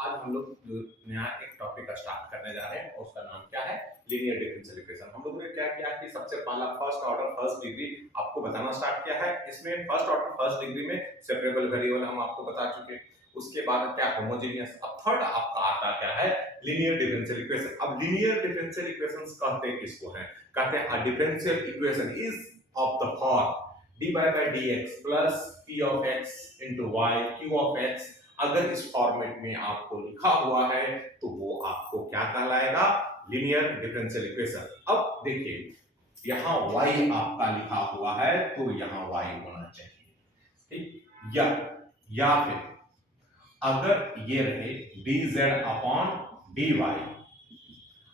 आज हम लोग जो नया एक टॉपिक का स्टार्ट करने जा रहे हैं और उसका नाम क्या है लीनियर डिफरेंशियल इक्वेशन। हम लोगों ने क्या किया कि सबसे पहला फर्स्ट ऑर्डर फर्स्ट डिग्री आपको बताना स्टार्ट किया है। इसमें फर्स्ट ऑर्डर फर्स्ट डिग्री में सेपरेबल वेरिएबल हम आपको बता चुके हैं। उसके बाद क्या होमोजेनियस। अब थर्ड आपका आता क्या है लीनियर डिफरेंशियल इक्वेशन। अब लीनियर डिफरेंशियल इक्वेशंस कहते किसको हैं? कहते हैं a differential equation is of the form dy by dx plus p of x into y q of x। अगर इस फॉर्मेट में आपको लिखा हुआ है तो वो आपको क्या कहलाएगा? Linear differential equation. अब देखिए यहां y आपका लिखा हुआ है तो यहां y होना चाहिए, ठीक? या फिर अगर ये रहे dz अपॉन dy।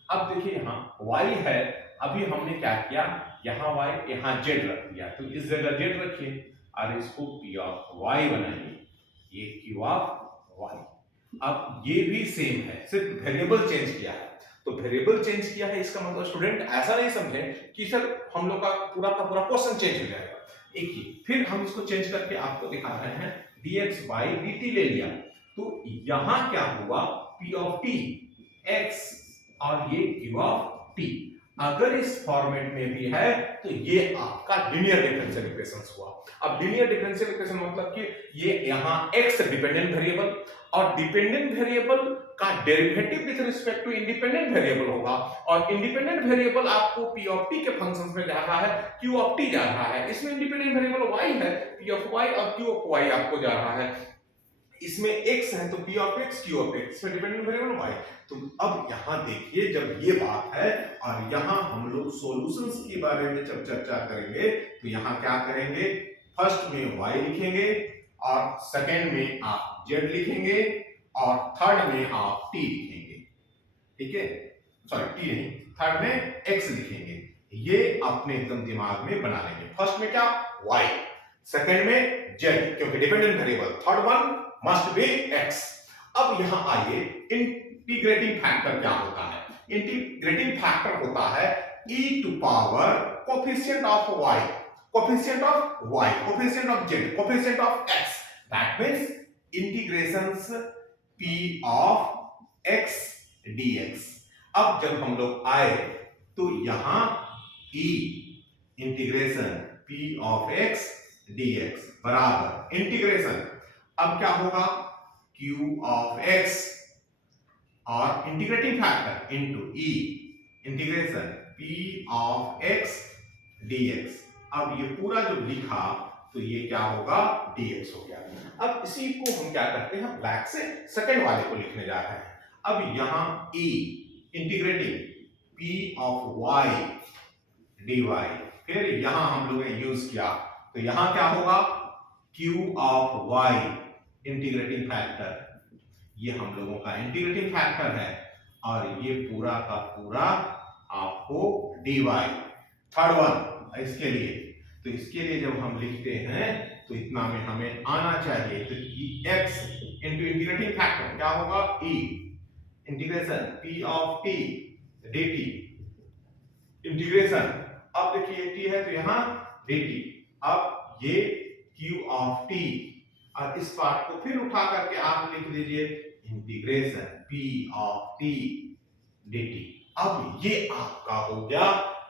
अब देखिए यहां y है, अभी हमने क्या किया, यहां y यहां z रख दिया तो इस जगह z रखिए और इसको p ऑफ y बनाइए, ये q ऑफ y। अब ये भी सेम है, सिर्फ वेरिएबल चेंज किया है। तो वेरिएबल चेंज किया है इसका मतलब स्टूडेंट ऐसा नहीं समझे कि सर हम लोग का पूरा क्वेश्चन चेंज हो जाएगा। एक ही फिर हम इसको चेंज करके आपको दिखा रहे हैं dx by dt ले लिया तो यहां क्या हुआ p ऑफ t x और ये q ऑफ t। अगर इस फॉर्मेट में भी है तो ये आपका लीनियर डिफरेंशियल इक्वेशंस हुआ। अब लीनियर डिफरेंशियल इक्वेशन मतलब कि ये यहां x डिपेंडेंट वेरिएबल और डिपेंडेंट वेरिएबल का derivative with respect to independent variable होगा और इंडिपेंडेंट वेरिएबल आपको p ऑफ t के फंक्शंस में जा रहा है, q ऑफ t जा रहा है। इसमें इंडिपेंडेंट वेरिएबल y है, p ऑफ y और q ऑफ y आपको जा रहा है। इसमें x है तो p of x q of x, इसमें डिपेंडेंट वेरिएबल y। तो अब यहां देखिए जब ये बात है और यहां हम लोग सॉल्यूशंस के बारे में जब चर्चा करेंगे तो यहां क्या करेंगे, फर्स्ट में y लिखेंगे और सेकंड में आप z लिखेंगे और थर्ड में आप t लिखेंगे, ठीक है? सॉरी t नहीं, थर्ड में x लिखेंगे। ये अपने एकदम दिमाग में बना लेंगे। फर्स्ट में क्या y, सेकंड में z क्योंकि dependent variable, third one must be x। अब यहां आइए इंटीग्रेटिंग फैक्टर क्या होता है? इंटीग्रेटिंग फैक्टर होता है e to power coefficient of y, coefficient of y, coefficient of z, coefficient of x। That means integrations p of x dx। अब जब हम लोग आए तो यहां e integration p of x dx बराबर इंटीग्रेशन, अब क्या होगा q ऑफ x और integrating factor into e integration p of x dx। अब ये पूरा जो लिखा तो ये क्या होगा dx हो गया। अब इसी को हम क्या करते हैं, बैक से सेकंड वाले को लिखने जा रहे हैं। अब यहां e integrating p of y dy, फिर यहां हम लोगों ने यूज किया तो यहां क्या होगा q of y integrating factor, ये हम लोगों का इंटीग्रेटिंग फैक्टर है और ये पूरा का पूरा आपको dy। थर्ड वन इसके लिए, तो इसके लिए जब हम लिखते हैं तो इतना में हमें आना चाहिए तो x इंटू इंटीग्रेटिंग फैक्टर क्या होगा e integration p of t dt integration. अब देखिए t है तो यहां dt। अब ये q ऑफ t और इस पार्ट को फिर उठा करके आप लिख लीजिए integration p of t dt। अब ये आपका हो गया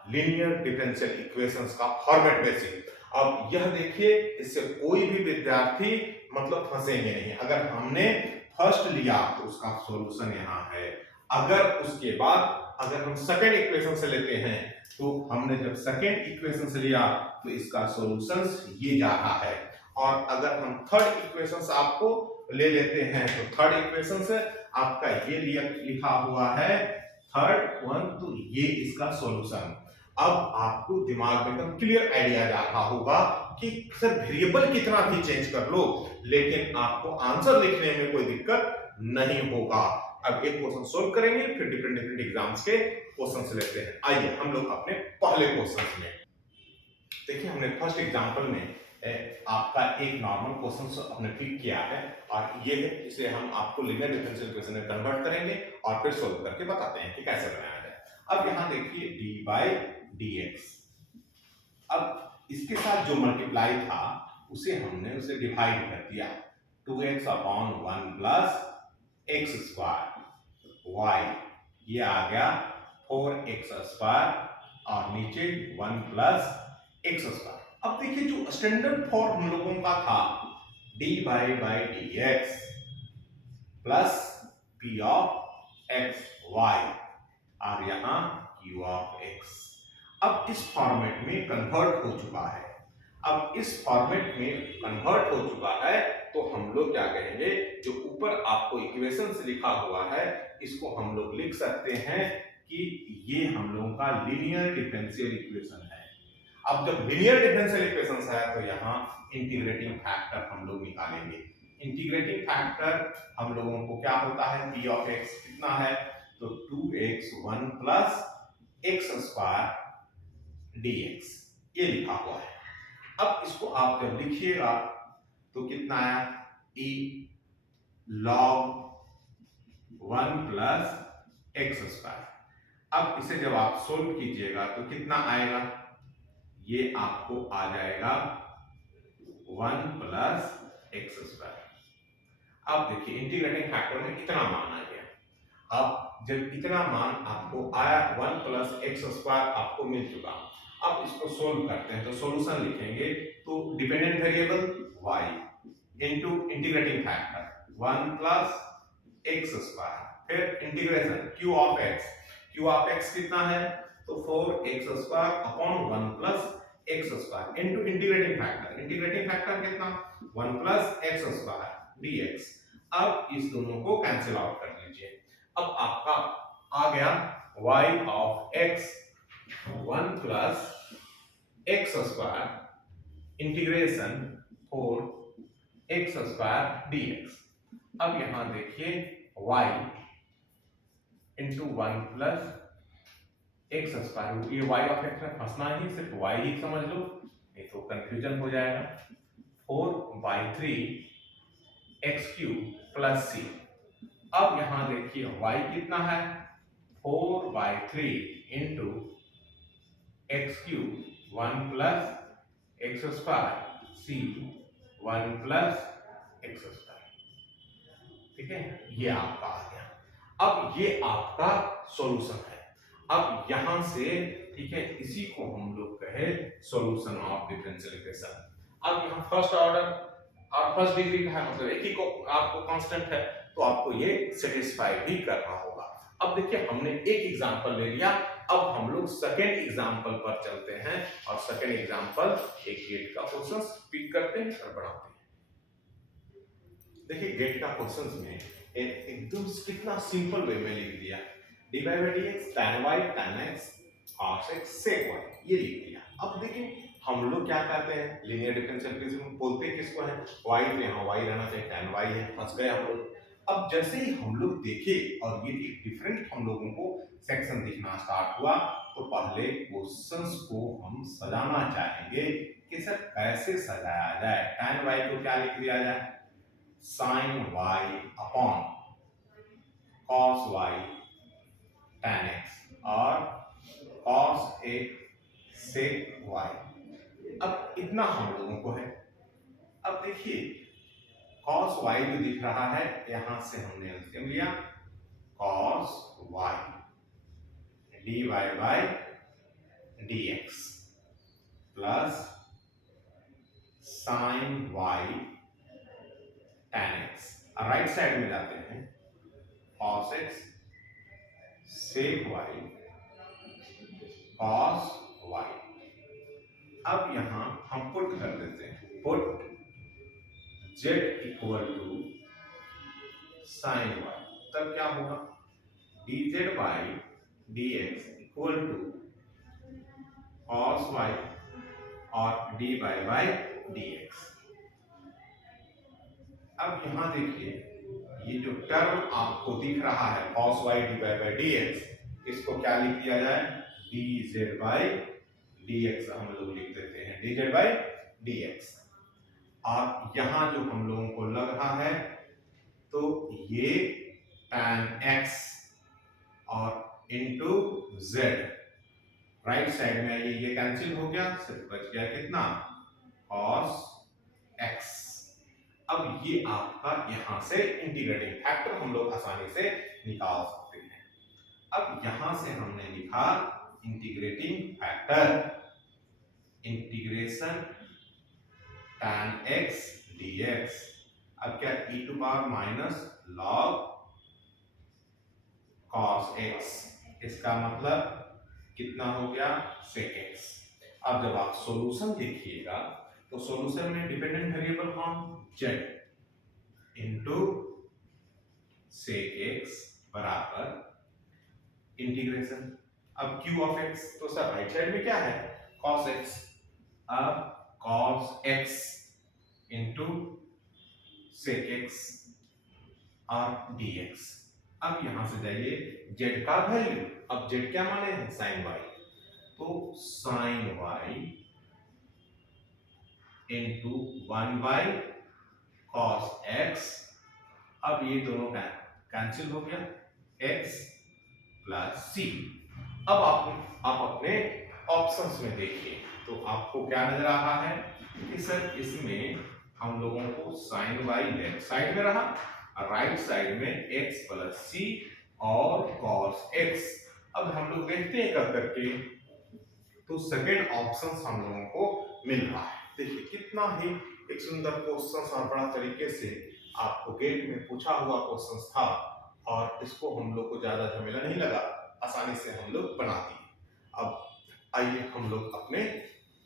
लीनियर डिफरेंशियल इक्वेशंस का फॉर्मेट बेसिक। अब यह देखिए इससे कोई भी विद्यार्थी मतलब फंसेंगे नहीं। अगर हमने फर्स्ट लिया तो उसका सॉल्यूशन यहां है, अगर उसके बाद अगर हम सेकंड इक्वेशन से लेते हैं तो हमने जब सेकंड इक्वेशन से लिया तो इसका सॉल्यूशंस ये जा रहा है और अगर हम थर्ड इक्वेशन आपको ले लेते हैं तो थर्ड इक्वेशन से आपका ये लिखा हुआ है थर्ड वन, तो ये इसका सॉल्यूशन। अब आपको दिमाग में एकदम क्लियर आइडिया जा रहा होगा कि सर वेरिएबल कितना भी चेंज कर लो लेकिन आपको आंसर लिखने में कोई दिक्कत नहीं होगा। अब एक क्वेश्चन सोल्व करेंगे फिर डिफरेंट डिफरेंट एग्जाम्स के क्वेश्चंस लेते हैं। आइए हम लोग अपने पहले क्वेश्चन में देखिए, हमने फर्स्ट एग्जांपल में आपका एक नॉर्मल क्वेश्चन हमने पिक किया है और ये है, इसे हम आपको लीनियर डिफरेंशियल इक्वेशन में कन्वर्ट करेंगे और फिर सोल्व करके बताते हैं कि कैसे बनाया जाए। अब यहां देखिए d by dx, अब इसके साथ जो मल्टीप्लाई था उसे हमने उसे डिवाइड कर दिया 2x upon 1 plus X square Y, ये आ गया 4x स्क्वायर और नीचे 1 प्लस एक्स स्क्वायर। अब देखिए जो स्टैंडर्ड फॉर्म हम लोगों का था dy by D X plus P of X Y और यहां क्यू ऑफ एक्स, अब इस फॉर्मेट में कन्वर्ट हो चुका है। अब इस फॉर्मेट में कन्वर्ट हो चुका है तो हम लोग क्या कहेंगे, जो ऊपर आपको इक्वेशन से लिखा हुआ है इसको हम लोग लिख सकते हैं कि ये हम लोगों का लीनियर डिफरेंशियल इक्वेशन है। अब जब लीनियर डिफरेंशियल इक्वेशन है तो यहाँ इंटीग्रेटिंग फैक्टर हम लोग निकालेंगे। इंटीग्रेटिंग फैक्टर हम लोगों को क्या होता है, पी ऑफ एक्स कितना है, तो 2x 1 plus X square dx, ये लिखा हुआ है। अब इसको आप जब लिखिएगा तो कितना आया, e log 1 plus X square. अब इसे जब आप सोल्व कीजिएगा तो कितना आएगा, ये आपको आ जाएगा 1 प्लस एक्स स्क्वायर। अब देखिए इंटीग्रेटिंग फैक्टर में कितना मान आ गया। अब जब इतना मान आपको आया 1 प्लस एक्स स्क्वायर आपको मिल चुका, अब इसको सोल्व करते हैं तो सॉल्यूशन लिखेंगे तो dependent variable y into integrating factor 1 plus X square, फिर इंटीग्रेशन q ऑफ x कितना है, तो 4x square upon 1 plus X square into integrating factor कितना 1 प्लस एक्स स्क्वायर dx। अब इस दोनों को कैंसिल आउट कर लीजिए। अब आपका आ गया y of x 1 plus X square integration 4x square dx। अब यहां देखिए y into 1 plus X square, ये y ऑफ x में फंसना ही, सिर्फ y ही समझ लो नहीं तो कंफ्यूजन हो जाएगा। 4/3 एक्स क्यूब प्लस c। अब यहां देखिए y कितना है, 4/3 into x cube 1 plus X square c 1 plus X square, ठीक है, ये आपका आ गया। अब ये आपका सॉल्यूशन है। अब यहां से ठीक है, इसी को हम लोग कहे सॉल्यूशन ऑफ डिफरेंशियल इक्वेशन। अब यहां फर्स्ट ऑर्डर और फर्स्ट डिग्री का है, मतलब एक ही को आपको कांस्टेंट है तो आपको ये सेटिस्फाई भी करना होगा। अब देखिए हमने एक एग्जांपल ले लिया, अब हम लोग सेकेंड एग्जांपल पर चलते हैं और सेकेंड एग्जांपल एक गेट का क्वेश्चन पिक करते हैं और बढ़ाते हैं। देखिए गेट का क्वेश्चन में एकदम कितना सिंपल वे में लिख दिया, dy by dx tan y tan x cos x sec y, ये लिख दिया। अब देखिए हम लोग क्या कहते हैं, लीनियर डिफरेंशियल इक्वेशन बोलते हैं किसको है, y, तो यहाँ y रहना चाहिए, tan y है, फंस गए हम लोग। अब जैसे ही हम लोग देखे और ये एक डिफरेंट हम लोगों को सेक्शन दिखना स्टार्ट हुआ तो पहले क्वेश्चंस को हम सजाना चाहेंगे कि सर कैसे सजाया जाए। tan y को क्या लिख दिया जाए, sin y upon cos y tan x और cos a sec y। अब इतना हम लोगों को है। अब देखिए cos y जो दिख रहा है, यहां से हमने एलसीएम लिया, cos y dy by dx plus sin y tan x। Right side में जाते हैं, cos x sec y cos y। अब यहां हम पुट कर देते हैं, put z equal to sin y, तब क्या होगा, dz by dx equal to cos y और dy by dx। अब यहां देखिए ये जो टर्म आपको दिख रहा है cos y dy by dx, इसको क्या लिख दिया जाए, dz by dx हम लोग लिख देते हैं, dz by dx। और यहां जो हम लोगों को लग रहा है तो ये tan x और इनटू z, राइट साइड में ये कैंसिल हो गया, सिर्फ बच गया कितना, cos x अब ये आपका यहां से इंटीग्रेटिंग फैक्टर हम लोग आसानी से निकाल सकते हैं। अब यहां से हमने लिखा integrating factor, integration tan x dx। अब क्या e to power minus log cos x, इसका मतलब कितना हो गया sec x। अब जब आप सॉल्यूशन देखिएगा तो सॉल्यूशन में डिपेंडेंट वेरिएबल कौन, z इनटू sec x बराबर इंटीग्रेशन। अब q ऑफ x तो सर राइट साइड में क्या है cos x, अब cos x into sec x और dx। अब यहां से जाइए z का वैल्यू, अब z क्या माने हैं sin y, तो sin y into 1 by cos x। अब ये दोनों कैंसिल हो गया, x प्लस c। अब आप अपने ऑप्शंस में देखिए तो आपको क्या नजर आ रहा है कि सर इसमें हम लोगों को sin y लेफ्ट साइड में रहा, राइट साइड में x प्लस सी और cos x। अब हम लोग देखते हैं कर करके तो सेकेंड ऑप्शन हम लोगों को मिल रहा है। देखिए कितना ही एक सुंदर क्वेश्चन और बड़ा तरीके से आपको गेट में पूछा हुआ क्वेश्चन था और इसको हम लोग को ज्यादा झमेला नहीं लगा, आसानी से हम लोग बना दिए। अब आइए हम लोग अपने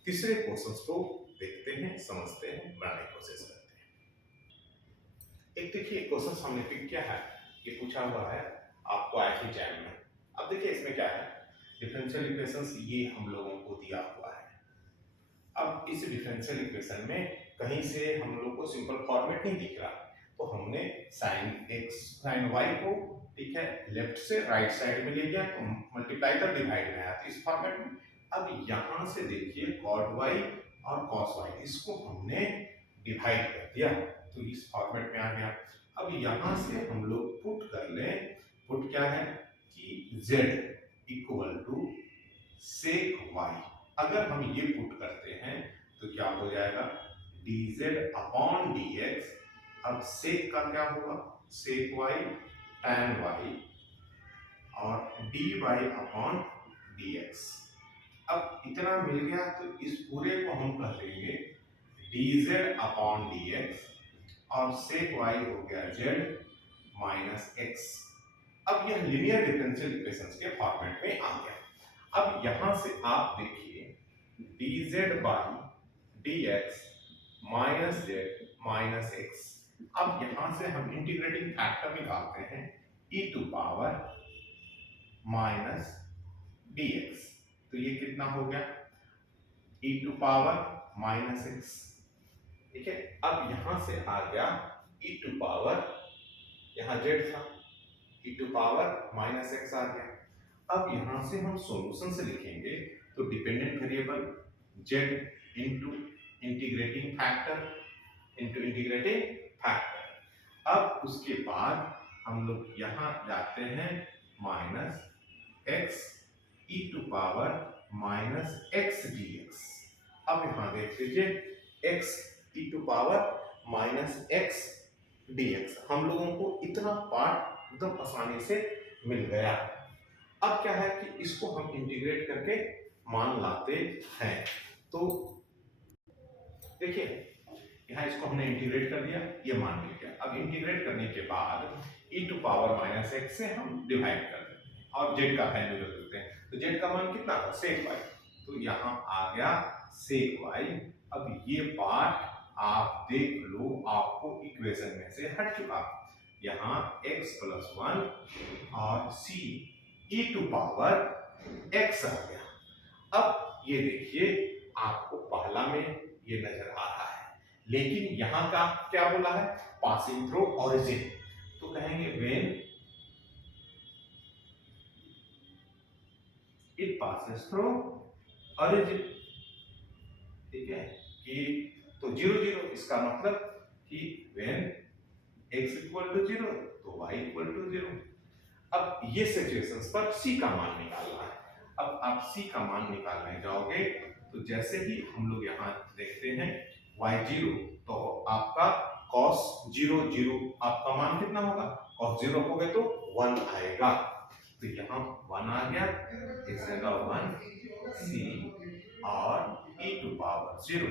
तीसरे क्वेश्चन को देखते हैं, समझते हैं, बनाने की कोशिश करते हैं। एक देखिए क्वेश्चन हमने पिक किया है, ये पूछा हुआ है आपको आईआईटी जैम में। अब देखिए इसमें क्या है, डिफरेंशियल इक्वेशंस ये हम लोगों को दिया हुआ है। अब इस डिफरेंशियल इक्वेशन में कहीं से हम लोग को सिंपल फॉर्मेट नहीं दिख रहा, तो हमने sin x sin y को ठीक है लेफ्ट से राइट साइड में ले गया तो मल्टीप्लाई कर डिवाइड में आया तो इस फॉर्मेट में। अब यहां से देखिए cot y और cos y इसको हमने डिवाइड कर दिया तो इस फॉर्मेट में आ गया। अब यहां से हम लोग पुट कर लें, पुट क्या है कि z equal to sec y। अगर हम ये पुट करते हैं तो क्या हो जाएगा dz अपॉन dx। अब sec का क्या होगा sec y tan y और dy अपॉन dx। अब इतना मिल गया तो इस पूरे को हम कर लेंगे dz अपॉन dx और sec y हो गया z माइनस x। अब यह लीनियर डिफरेंशियल इक्वेशंस के फॉर्मेट में आ गया। अब यहां से आप देखिए dz by dx minus z minus x। अब यहां से हम इंटीग्रेटिंग फैक्टर निकालते हैं e to power minus dx, तो ये कितना हो गया e to power minus x। ठीक है, अब यहां से आ गया e टू पावर, यहां z था e to power minus x आ गया। अब यहां से हम सॉल्यूशन से लिखेंगे तो dependent variable z into integrating factor into integrating factor. अब उसके बाद हम लोग यहां जाते हैं minus x e to power minus x dx। अब यहां देख लीजिए x e to power minus x dx, हम लोगों को इतना पार्ट एकदम आसानी से मिल गया। अब क्या है कि इसको हम इंटीग्रेट करके मान लाते हैं। तो देखिए यहाँ इसको हमने इंटीग्रेट कर दिया, ये मान मिल गया। अब इंटीग्रेट करने के बाद e to power minus x से हम डिवाइड कर देते हैं और z का वैल्यू रख देते हैं, तो z का मान कितना था sec y, तो यहाँ आ गया sec y। अब ये पार्ट आप देख लो आपको इक्वेशन में से हट चुका, यहाँ x प्लस 1 और c e to power x आ गया। अब ये देखिए आपको पहला में ये नजर आ रहा है, लेकिन यहां का क्या बोला है पासिंग थ्रू ओरिजिन, तो कहेंगे when it passes through origin. ठीक है कि तो 0 0, इसका मतलब कि व्हेन x इक्वल टू 0 तो y इक्वल टू 0। अब ये सिचुएशंस पर c का मान निकालना है। अब आप c का मान निकालने जाओगे तो जैसे ही हम लोग यहाँ देखते हैं y0 तो आपका cos 0 0 आपका मान कितना होगा? cos 0 रखोगे तो 1 आएगा, तो यहाँ 1 आ गया, इस जगह 1 c और e टू पावर 0,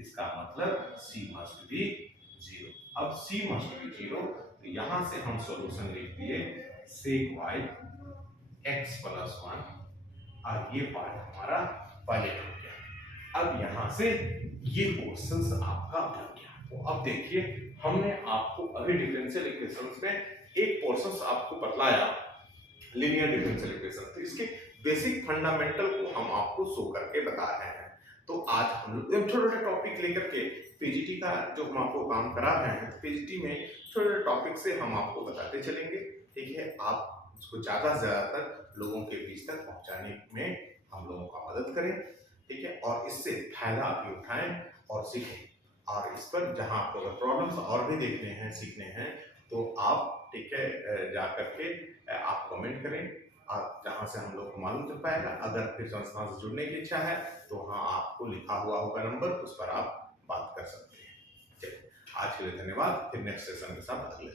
इसका मतलब c मस्ट बी 0। अब c मस्ट बी 0, तो यहाँ से हम सॉल्यूशन लिख दिए sec y x प्लस 1, और ये पार्ट हमारा पहले हो गया। अब यहाँ से ये क्वेश्चंस आपका बन गया। तो अब देखिए, हमने आपको अभी डिफरेंशियल इक्वेशंस में एक पोर्शन आपको बतलाया लीनियर डिफरेंशियल इक्वेशन, तो इसके बेसिक फंडामेंटल को हम आपको शो करके बता रहे हैं। तो आज हम लोग छोटे छोटे टॉपिक लेकर के पीजीटी का जो हम आपको काम करा रहे हैं, पीजीटी में छोटे छोटे टॉपिक से हम आपको बताते चलेंगे, ठीक है। आप उसको ज्यादा से ज्यादा तक लोगों के बीच तक पहुंचाने में हम लोगों का मदद करें, ठीक है, और इससे फायदा भी उठाएं और सीखें। और इस पर जहां आपको अगर प्रॉब्लम्स और भी देखने हैं, सीखने हैं, तो आप, ठीक है, जा करके आप कमेंट करें, और जहां से हम लोग को मालूम चल पाएगा। अगर फिर संस्थान से जुड़ने की इच्छा है तो हाँ, आपको लिखा हुआ होगा नंबर, उस पर आप बात कर सकते हैं। चलिए, आज के लिए धन्यवाद। फिर नेक्स्ट सेशन के साथ अगले